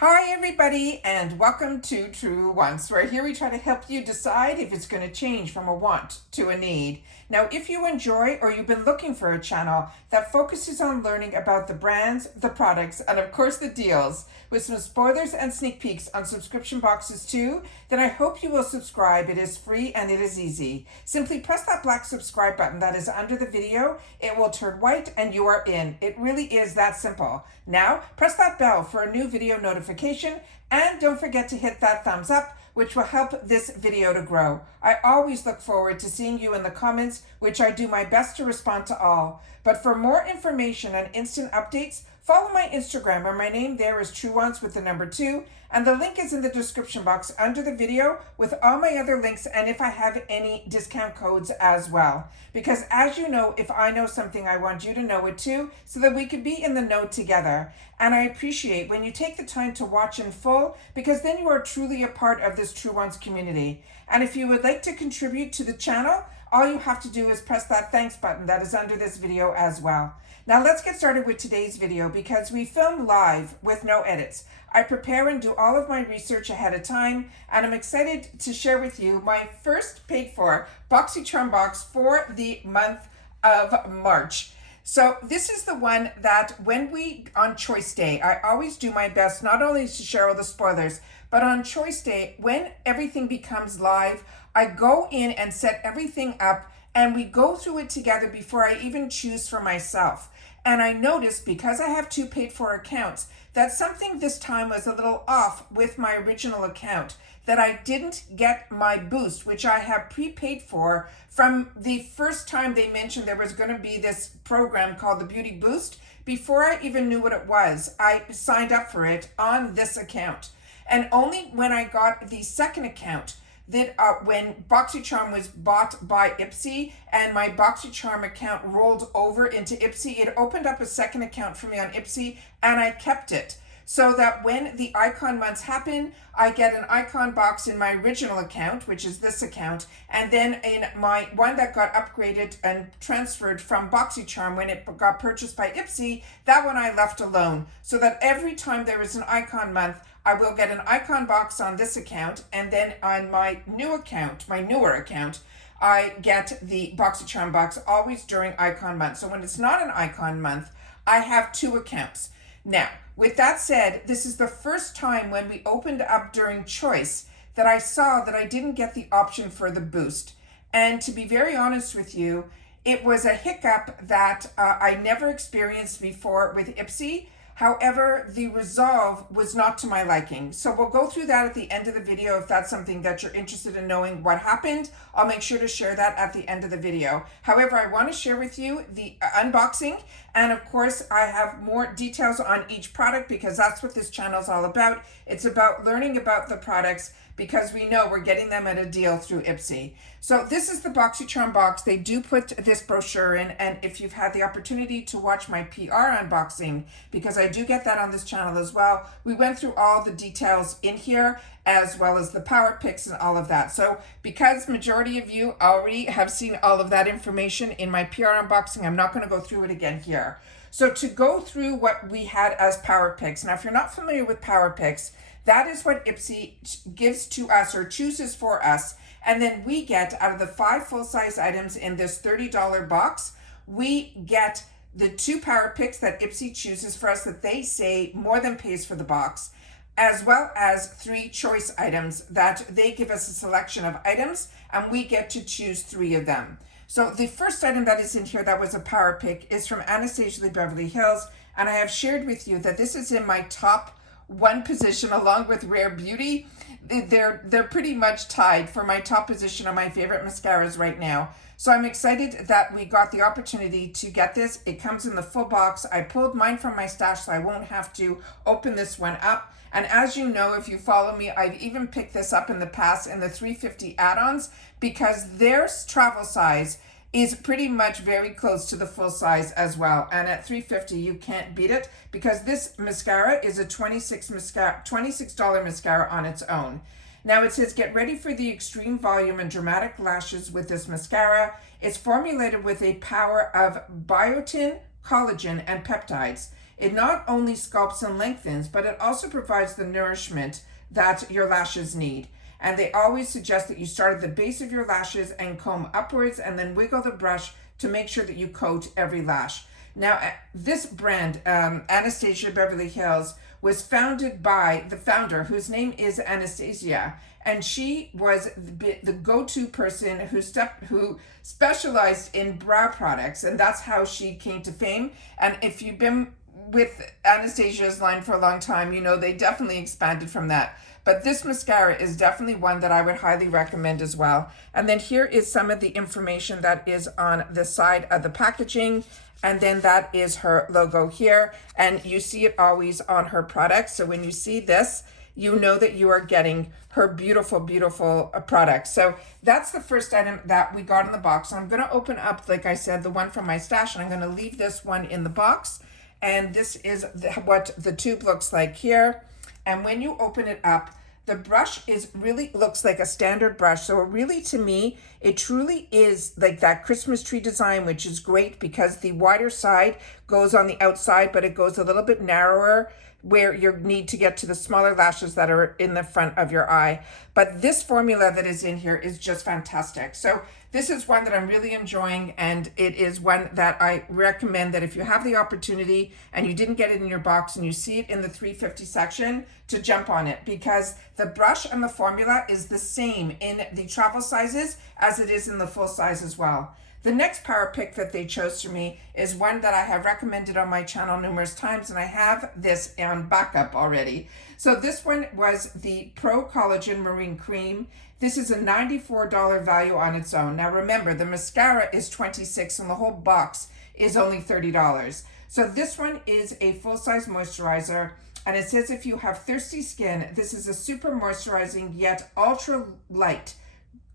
Hi everybody, and welcome to Truewants, where here we try to help you decide if it's going to change from a want to a need. Now, if you enjoy or you've been looking for a channel that focuses on learning about the brands, the products, and of course the deals, with some spoilers and sneak peeks on subscription boxes too, then I hope you will subscribe. It is free and it is easy. Simply press that black subscribe button that is under the video. It will turn white and you are in. It really is that simple. Now, press that bell for a new video notification, and don't forget to hit that thumbs up, which will help this video to grow. I always look forward to seeing you in the comments, which I do my best to respond to all. But for more information and instant updates, follow my Instagram, where my name there is Truewants with the number 2, and the link is in the description box under the video with all my other links, and if I have any discount codes as well. Because as you know, if I know something, I want you to know it too, so that we could be in the know together. And I appreciate when you take the time to watch in full, because then you are truly a part of this Truewants community. And if you would like to contribute to the channel, all you have to do is press that thanks button that is under this video as well. Now let's get started with today's video, because we film live with no edits. I prepare and do all of my research ahead of time, and I'm excited to share with you my first paid for Boxycharm box for the month of March. So this is the one that when we, on choice day, I always do my best not only to share all the spoilers, but on choice day, when everything becomes live, I go in and set everything up, and we go through it together before I even choose for myself. And I noticed, because I have 2 paid for accounts, that something this time was a little off with my original account, that I didn't get my boost, which I have prepaid for from the first time they mentioned there was going to be this program called the Beauty Boost. Before I even knew what it was, I signed up for it on this account. And only when I got the second account, that when Boxycharm was bought by IPSY and my Boxycharm account rolled over into IPSY, it opened up a second account for me on IPSY, and I kept it. So that when the icon months happen, I get an icon box in my original account, which is this account, and then in my one that got upgraded and transferred from Boxycharm when it got purchased by IPSY, that one I left alone. So that every time there is an icon month, I will get an icon box on this account, and then on my new account, my newer account, I get the Boxycharm box always during icon month. So when it's not an icon month, I have 2 accounts. Now, with that said, this is the first time when we opened up during choice that I saw that I didn't get the option for the boost. And to be very honest with you, it was a hiccup that I never experienced before with IPSY. However, the resolve was not to my liking. So we'll go through that at the end of the video. If that's something that you're interested in knowing what happened, I'll make sure to share that at the end of the video. However, I want to share with you the unboxing. And of course, I have more details on each product, because that's what this channel is all about. It's about learning about the products, because we know we're getting them at a deal through IPSY. So this is the Boxycharm box. They do put this brochure in, and if you've had the opportunity to watch my PR unboxing, because I do get that on this channel as well, we went through all the details in here, as well as the power picks and all of that. So because majority of you already have seen all of that information in my PR unboxing, I'm not going to go through it again here. So to go through what we had as power picks, now if you're not familiar with power picks, that is what IPSY gives to us or chooses for us. And then we get, out of the 5 full-size items in this $30 box, we get the 2 power picks that IPSY chooses for us, that they say more than pays for the box, as well as 3 choice items that they give us a selection of items, and we get to choose 3 of them. So the first item that is in here that was a power pick is from Anastasia Beverly Hills, and I have shared with you that this is in my top 1 position along with Rare Beauty. They're pretty much tied for my top position on my favorite mascaras right now. So I'm excited that we got the opportunity to get this. It comes in the full box. I pulled mine from my stash, so I won't have to open this one up. And as you know, if you follow me, I've even picked this up in the past in the 350 add-ons, because their travel size is pretty much very close to the full size as well. And at $350, you can't beat it, because this mascara is a $26 mascara on its own. Now it says, get ready for the extreme volume and dramatic lashes with this mascara. It's formulated with a power of biotin, collagen, and peptides. It not only sculpts and lengthens, but it also provides the nourishment that your lashes need. And they always suggest that you start at the base of your lashes and comb upwards and then wiggle the brush to make sure that you coat every lash. Now, this brand, Anastasia Beverly Hills, was founded by the founder, whose name is Anastasia, and she was the go-to person who specialized in brow products, and that's how she came to fame. And if you've been with Anastasia's line for a long time, you know they definitely expanded from that. But this mascara is definitely one that I would highly recommend as well. And then here is some of the information that is on the side of the packaging. And then that is her logo here. And you see it always on her products. So when you see this, you know that you are getting her beautiful, beautiful product. So that's the first item that we got in the box. So I'm going to open up, like I said, the one from my stash, and I'm going to leave this one in the box. And this is what the tube looks like here. And when you open it up, the brush really looks like a standard brush. So really, to me, it truly is like that Christmas tree design, which is great because the wider side goes on the outside, but it goes a little bit narrower where you need to get to the smaller lashes that are in the front of your eye. But this formula that is in here is just fantastic. So this is one that I'm really enjoying, and it is one that I recommend that if you have the opportunity and you didn't get it in your box and you see it in the 350 section, to jump on it, because the brush and the formula is the same in the travel sizes as it is in the full size as well. The next power pick that they chose for me is one that I have recommended on my channel numerous times, and I have this on backup already. So this one was the Pro-Collagen Marine Cream. This is a $94 value on its own. Now remember, the mascara is $26 and the whole box is only $30. So this one is a full-size moisturizer, and it says if you have thirsty skin, this is a super moisturizing yet ultra light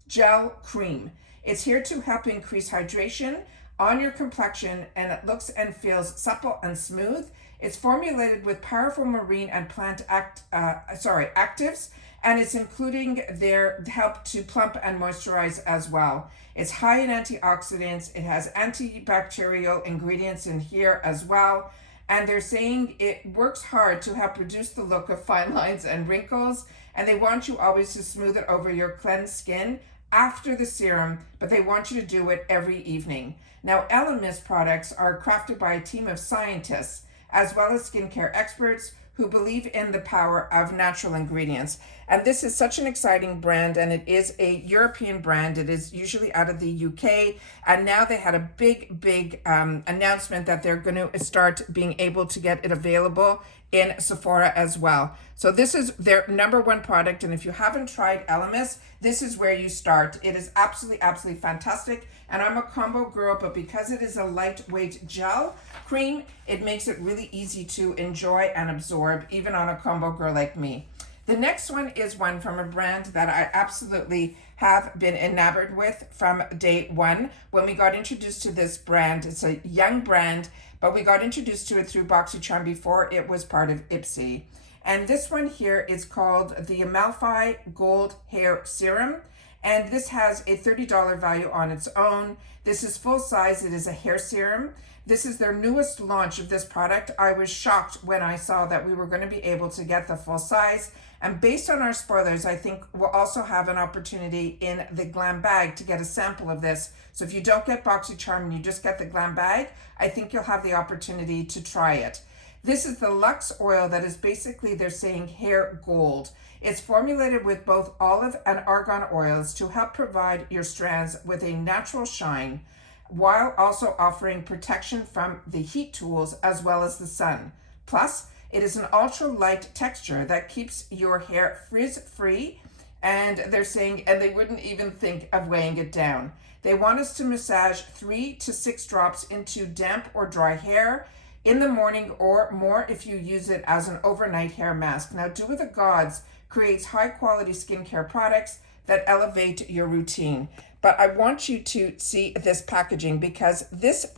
gel cream. It's here to help increase hydration on your complexion, and it looks and feels supple and smooth. It's formulated with powerful marine and plant actives, and it's including their help to plump and moisturize as well. It's high in antioxidants. It has antibacterial ingredients in here as well. And they're saying it works hard to help reduce the look of fine lines and wrinkles. And they want you always to smooth it over your cleansed skin after the serum, but they want you to do it every evening. Now, Elemis products are crafted by a team of scientists as well as skincare experts who believe in the power of natural ingredients. And this is such an exciting brand, and it is a European brand. It is usually out of the UK, and now they had a big announcement that they're going to start being able to get it available in Sephora as well. So this is their #1 product, and if you haven't tried Elemis, this is where you start. It is absolutely fantastic, and I'm a combo girl, but because it is a lightweight gel cream, it makes it really easy to enjoy and absorb, even on a combo girl like me. The next one is one from a brand that I absolutely have been enamored with from day one. When we got introduced to this brand, it's a young brand, but we got introduced to it through Boxycharm before it was part of IPSY. And this one here is called the Amalfi Gold Hair Serum. And this has a $30 value on its own. This is full size. It is a hair serum. This is their newest launch of this product. I was shocked when I saw that we were going to be able to get the full size. And based on our spoilers, I think we'll also have an opportunity in the glam bag to get a sample of this. So if you don't get Boxycharm and you just get the glam bag, I think you'll have the opportunity to try it. This is the Luxe oil that is basically, they're saying, hair gold. It's formulated with both olive and argan oils to help provide your strands with a natural shine, while also offering protection from the heat tools as well as the sun. Plus, it is an ultra light texture that keeps your hair frizz-free, and they're saying, and they wouldn't even think of weighing it down. They want us to massage 3 to 6 drops into damp or dry hair in the morning, or more if you use it as an overnight hair mask. Now, Do With the Gods creates high quality skincare products that elevate your routine. But I want you to see this packaging, because this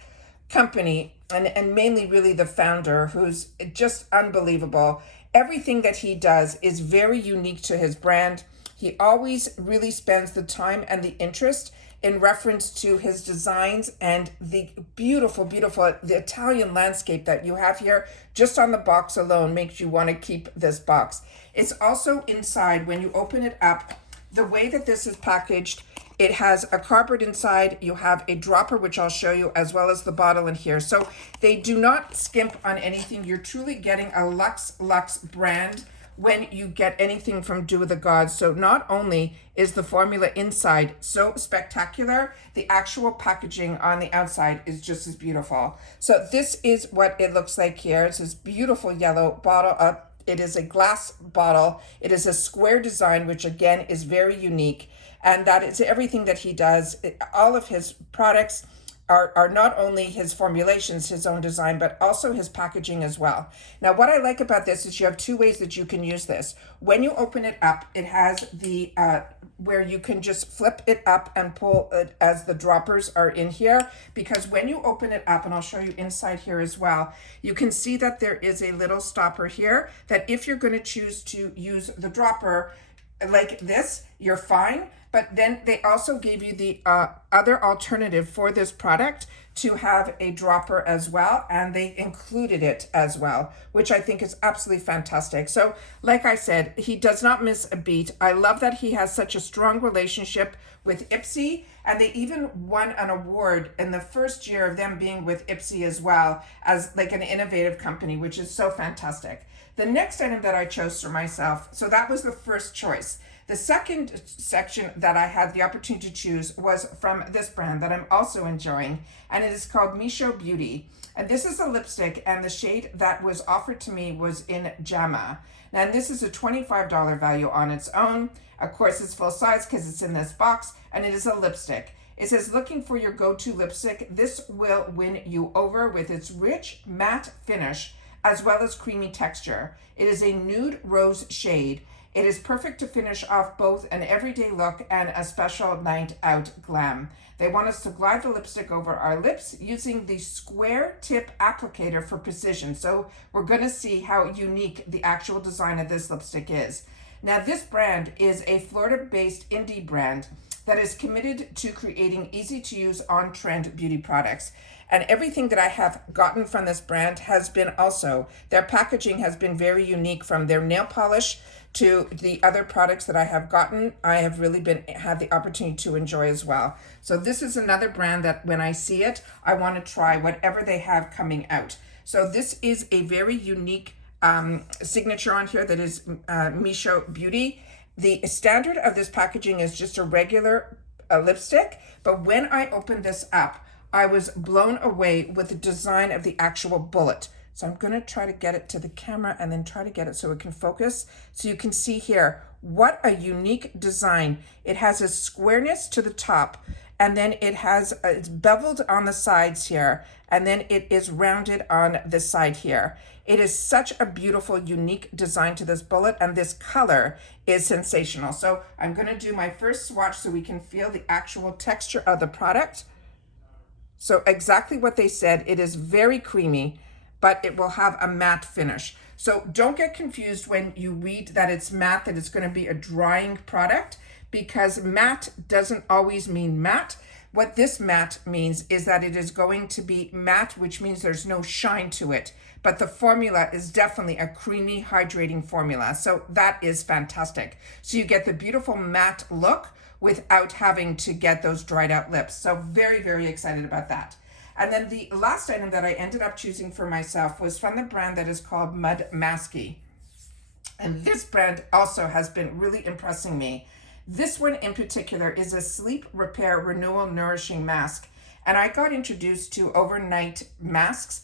company, and mainly really the founder, who's just unbelievable, everything that he does is very unique to his brand. He always really spends the time and the interest in reference to his designs and the beautiful, the Italian landscape that you have here. Just on the box alone makes you want to keep this box. It's also inside, when you open it up, the way that this is packaged, it has a cardboard inside. You have a dropper, which I'll show you, as well as the bottle in here. So they do not skimp on anything. You're truly getting a Luxe brand when you get anything from Do With The Gods. So not only is the formula inside so spectacular, the actual packaging on the outside is just as beautiful. So this is what it looks like here. It's this beautiful yellow bottle. It is a glass bottle. It is a square design, which again is very unique. And that is everything that he does. All of his products are not only his formulations, his own design, but also his packaging as well. Now, what I like about this is you have two ways that you can use this. When you open it up, it has the where you can just flip it up and pull it as the droppers are in here. Because when you open it up, and I'll show you inside here as well, you can see that there is a little stopper here that if you're going to choose to use the dropper like this, you're fine. But then they also gave you the other alternative for this product to have a dropper as well, and they included it as well, which I think is absolutely fantastic. So like I said, he does not miss a beat. I love that he has such a strong relationship with IPSY, and they even won an award in the first year of them being with IPSY as well, as like an innovative company, which is so fantastic. The next item that I chose for myself, so that was the first choice. The second section that I had the opportunity to choose was from this brand that I'm also enjoying, and it is called Misho Beauty. And this is a lipstick, and the shade that was offered to me was in Jama. Now, this is a $25 value on its own. Of course, it's full size because it's in this box, and it is a lipstick. It says, looking for your go-to lipstick, this will win you over with its rich matte finish as well as creamy texture. It is a nude rose shade. It is perfect to finish off both an everyday look and a special night out glam. They want us to glide the lipstick over our lips using the square tip applicator for precision. So we're gonna see how unique the actual design of this lipstick is. Now, this brand is a Florida-based indie brand that is committed to creating easy-to-use, on-trend beauty products. And everything that I have gotten from this brand has been also, their packaging has been very unique, from their nail polish to the other products that I have gotten. I have really had the opportunity to enjoy as well. So this is another brand that when I see it, I want to try whatever they have coming out. So this is a very unique signature on here that is Misho Beauty. The standard of this packaging is just a regular lipstick, but when I opened this up, I was blown away with the design of the actual bullet. So I'm gonna try to get it to the camera and then try to get it so it can focus. So you can see here, what a unique design. It has a squareness to the top, and then it's beveled on the sides here, and then it is rounded on the side here. It is such a beautiful, unique design to this bullet, and this color is sensational. So I'm gonna do my first swatch so we can feel the actual texture of the product. So exactly what they said, it is very creamy, but it will have a matte finish. So don't get confused when you read that it's matte, that it's going to be a drying product, because matte doesn't always mean matte. What this matte means is that it is going to be matte, which means there's no shine to it. But the formula is definitely a creamy, hydrating formula. So that is fantastic. So you get the beautiful matte look without having to get those dried out lips. So very, very excited about that. And then the last item that I ended up choosing for myself was from the brand that is called Mudmasky. And this brand also has been really impressing me. This one in particular is a sleep repair renewal nourishing mask. And I got introduced to overnight masks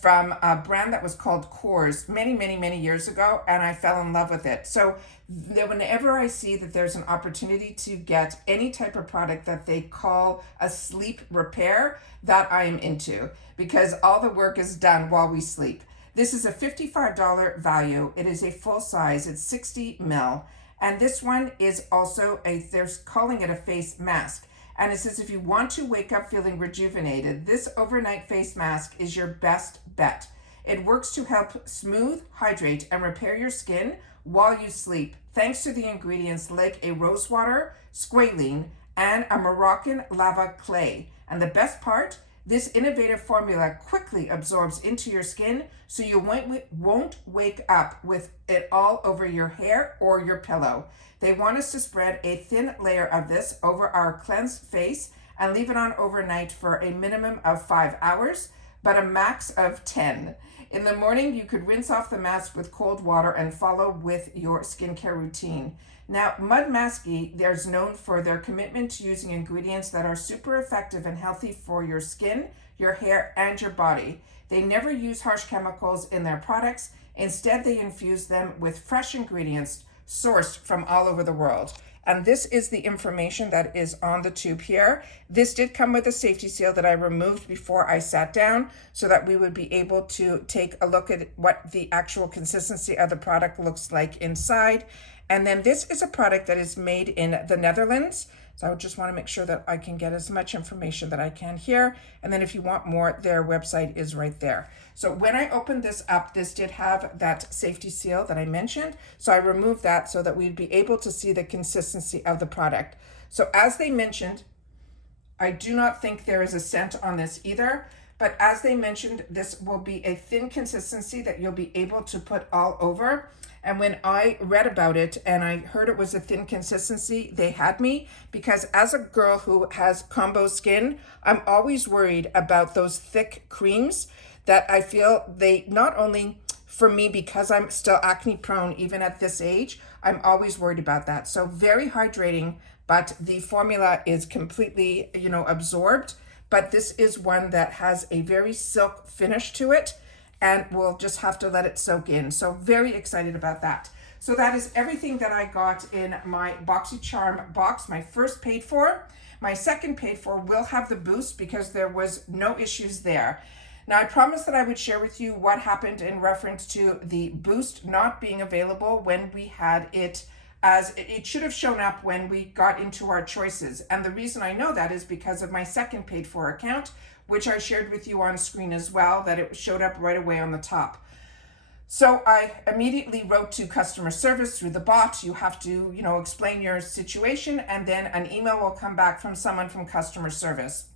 from a brand that was called Coors many years ago, and I fell in love with it. So whenever I see that there's an opportunity to get any type of product that they call a sleep repair, that I am into, because all the work is done while we sleep. This is a $55 value. It is a full size. It's 60 ml. And this one is also they're calling it a face mask. And it says, if you want to wake up feeling rejuvenated, this overnight face mask is your best bet. It works to help smooth, hydrate, and repair your skin while you sleep, thanks to the ingredients like a rosewater, squalene, and a Moroccan lava clay. And the best part, this innovative formula quickly absorbs into your skin, so you won't wake up with it all over your hair or your pillow. They want us to spread a thin layer of this over our cleansed face and leave it on overnight for a minimum of 5 hours, but a max of 10. In the morning, you could rinse off the mask with cold water and follow with your skincare routine. Now, Mudmasky, they're known for their commitment to using ingredients that are super effective and healthy for your skin, your hair, and your body. They never use harsh chemicals in their products. Instead, they infuse them with fresh ingredients sourced from all over the world. And this is the information that is on the tube here. This did come with a safety seal that I removed before I sat down so that we would be able to take a look at what the actual consistency of the product looks like inside. And then this is a product that is made in the Netherlands. So I just want to make sure that I can get as much information that I can here. And then if you want more, their website is right there. So when I opened this up, this did have that safety seal that I mentioned. So I removed that so that we'd be able to see the consistency of the product. So as they mentioned, I do not think there is a scent on this either. But as they mentioned, this will be a thin consistency that you'll be able to put all over. And when I read about it and I heard it was a thin consistency, they had me, because as a girl who has combo skin, I'm always worried about those thick creams that I feel they not only for me, because I'm still acne prone even at this age, I'm always worried about that. So very hydrating, but the formula is completely, absorbed. But this is one that has a very silk finish to it, and we'll just have to let it soak in. So very excited about that. So that is everything that I got in my Boxycharm box, my first paid for. My second paid for will have the boost because there was no issues there. Now I promised that I would share with you what happened in reference to the boost not being available when we had it, as it should have shown up when we got into our choices. And the reason I know that is because of my second paid for account, which I shared with you on screen as well, that it showed up right away on the top. So I immediately wrote to customer service through the bot. You have to, explain your situation, and then an email will come back from someone from customer service.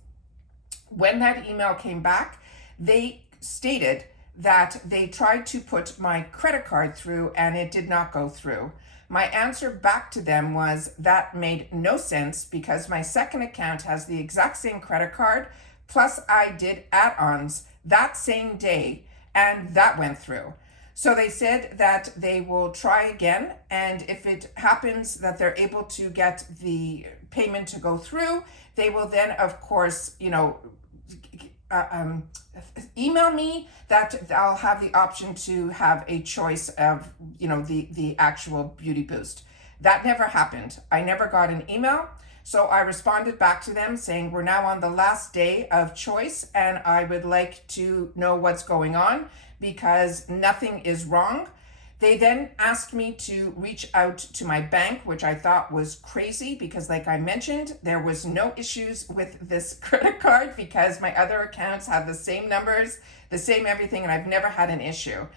When that email came back, they stated that they tried to put my credit card through and it did not go through. My answer back to them was that made no sense because my second account has the exact same credit card, plus I did add-ons that same day and that went through. So they said that they will try again, and if it happens that they're able to get the payment to go through, they will then, of course, email me that I'll have the option to have a choice of, the actual beauty boost. That never happened. I never got an email. So I responded back to them saying, we're now on the last day of choice and I would like to know what's going on because nothing is wrong. They then asked me to reach out to my bank, which I thought was crazy because, like I mentioned, there was no issues with this credit card because my other accounts have the same numbers, the same everything, and I've never had an issue.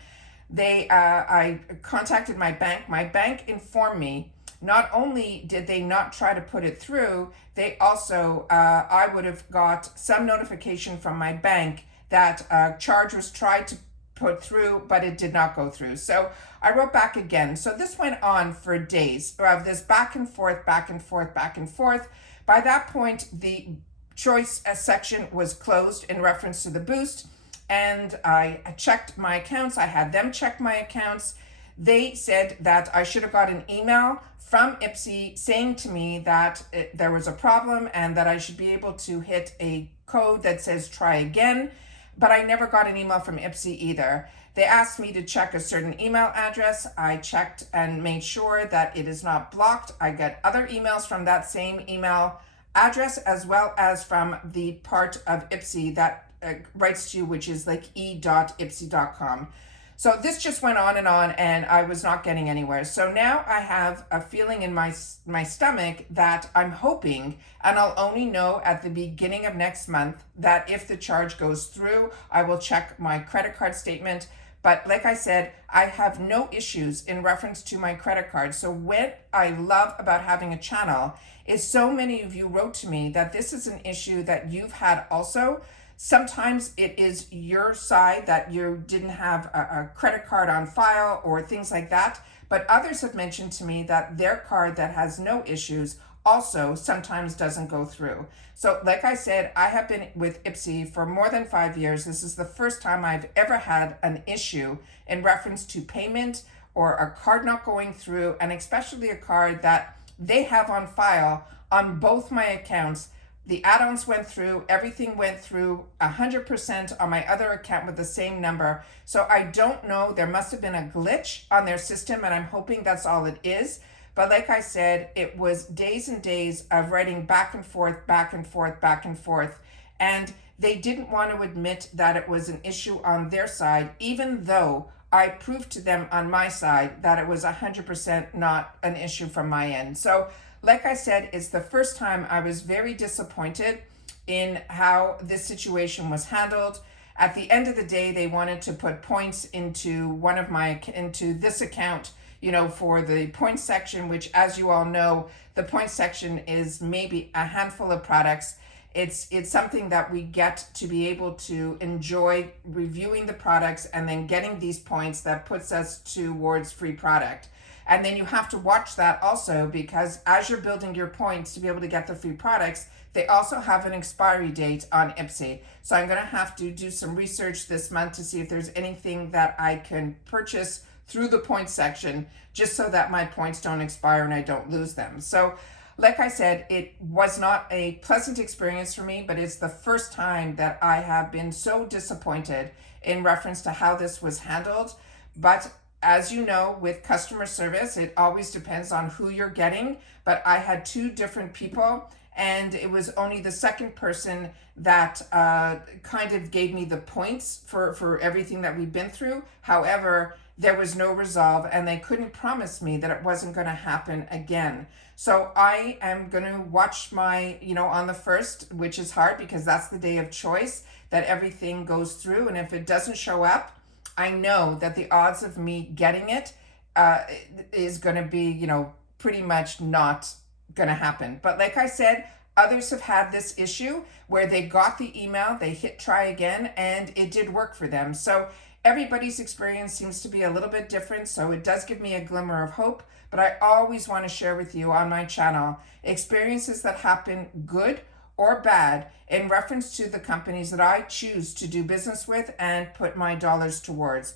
I contacted my bank. My bank informed me not only did they not try to put it through, they also, I would have got some notification from my bank that a charge was tried to put through, but it did not go through. So I wrote back again. So this went on for days of this back and forth, back and forth, back and forth. By that point, the choice section was closed in reference to the boost. And I checked my accounts. I had them check my accounts. They said that I should have got an email from IPSY saying to me that there was a problem and that I should be able to hit a code that says try again. But I never got an email from IPSY either. They asked me to check a certain email address. I checked and made sure that it is not blocked. I got other emails from that same email address, as well as from the part of IPSY that writes to you, which is like e.ipsy.com. So this just went on and I was not getting anywhere. So now I have a feeling in my stomach that I'm hoping, and I'll only know at the beginning of next month, that if the charge goes through, I will check my credit card statement. But like I said, I have no issues in reference to my credit card. So what I love about having a channel is so many of you wrote to me that this is an issue that you've had also. Sometimes it is your side that you didn't have a credit card on file or things like that. But others have mentioned to me that their card that has no issues also sometimes doesn't go through. So like I said, I have been with IPSY for more than 5 years. This is the first time I've ever had an issue in reference to payment or a card not going through, and especially a card that they have on file on both my accounts. The add-ons went through, everything went through 100% on my other account with the same number. So I don't know, there must have been a glitch on their system, and I'm hoping that's all it is. But like I said, it was days and days of writing back and forth, back and forth, back and forth. And they didn't want to admit that it was an issue on their side, even though I proved to them on my side that it was 100% not an issue from my end. So like I said, it's the first time I was very disappointed in how this situation was handled. At the end of the day, they wanted to put points into into this account, you know, for the points section, which, as you all know, the points section is maybe a handful of products. It's something that we get to be able to enjoy reviewing the products and then getting these points that puts us towards free product. And then you have to watch that also, because as you're building your points to be able to get the free products, they also have an expiry date on IPSY. So I'm going to have to do some research this month to see if there's anything that I can purchase through the points section, just so that my points don't expire and I don't lose them. So like I said, it was not a pleasant experience for me, but it's the first time that I have been so disappointed in reference to how this was handled. But as you know, with customer service, it always depends on who you're getting. But I had 2 different people, and it was only the second person that kind of gave me the points for everything that we've been through. However, there was no resolve, and they couldn't promise me that it wasn't going to happen again. So I am going to watch my, on the 1st, which is hard because that's the day of choice, that everything goes through. And if it doesn't show up, I know that the odds of me getting it is going to be, pretty much not going to happen. But like I said, others have had this issue where they got the email, they hit try again, and it did work for them. So everybody's experience seems to be a little bit different, so it does give me a glimmer of hope. But I always want to share with you on my channel experiences that happen, good or bad, in reference to the companies that I choose to do business with and put my dollars towards.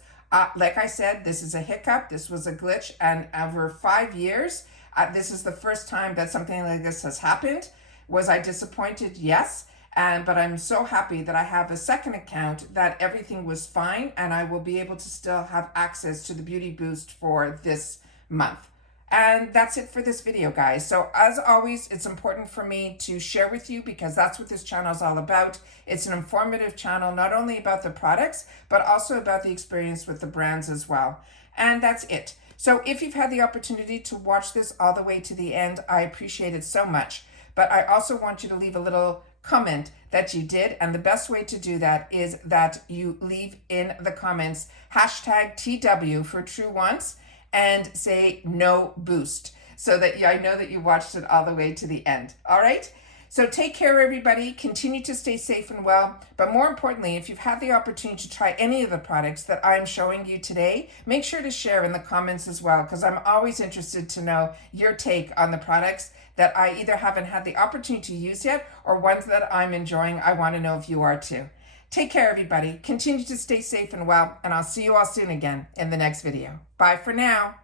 Like I said, this is a hiccup, this was a glitch, and over 5 years, this is the first time that something like this has happened. Was I disappointed? Yes. But I'm so happy that I have a second account that everything was fine, and I will be able to still have access to the Beauty Boost for this month. And that's it for this video, guys. So as always, it's important for me to share with you because that's what this channel is all about. It's an informative channel, not only about the products, but also about the experience with the brands as well. And that's it. So if you've had the opportunity to watch this all the way to the end, I appreciate it so much. But I also want you to leave a little comment that you did, and the best way to do that is that you leave in the comments #TW for Truewants and say no boost, so that I know that you watched it all the way to the end. All right, so take care, everybody. Continue to stay safe and well, but more importantly, if you've had the opportunity to try any of the products that I'm showing you today, make sure to share in the comments as well, because I'm always interested to know your take on the products that I either haven't had the opportunity to use yet or ones that I'm enjoying. I want to know if you are too. Take care, everybody. Continue to stay safe and well, and I'll see you all soon again in the next video. Bye for now.